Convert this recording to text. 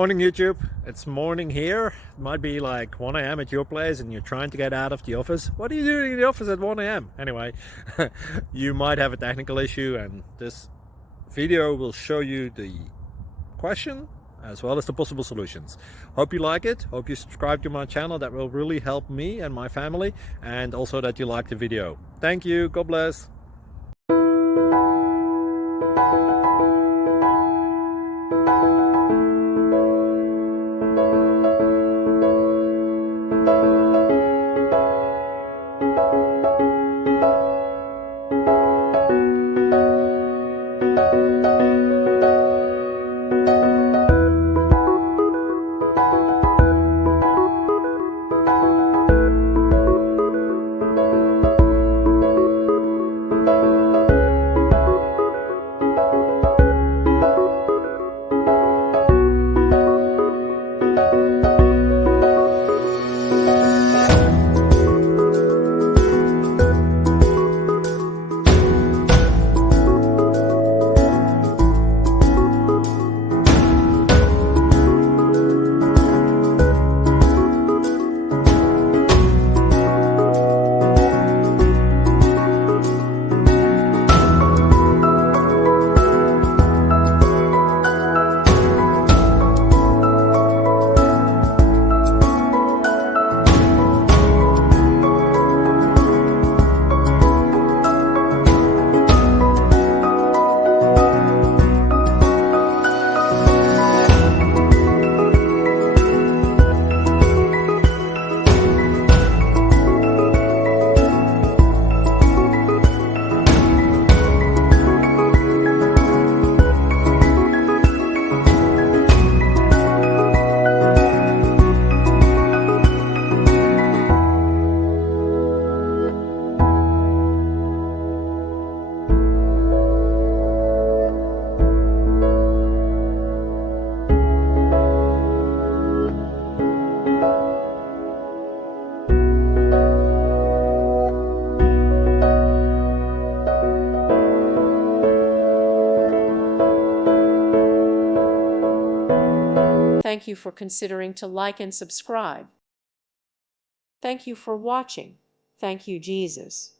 Morning YouTube, it's morning here. It might be like 1 a.m. at your place and you're trying to get out of the office. What are you doing in the office at 1 a.m.? Anyway, you might have a technical issue and this video will show you the question as well as the possible solutions. Hope you like it, hope you subscribe to my channel. That will really help me and my family, and also that you like the video. Thank you, God bless. Thank you for considering to like and subscribe. Thank you for watching. Thank you, Jesus.